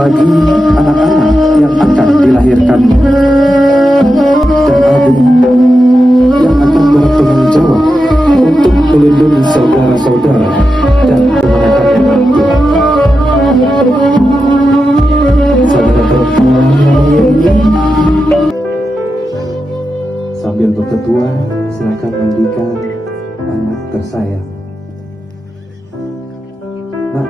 bagi anak-anak yang akan dilahirkannya, dan adik yang akan bertanggung jawab untuk melindungi saudara-saudara dan keponakan yang nanti. Saudara perempuan yang mengiringi, sambil bertetua, silakan mandikan anak tersayang. Nah,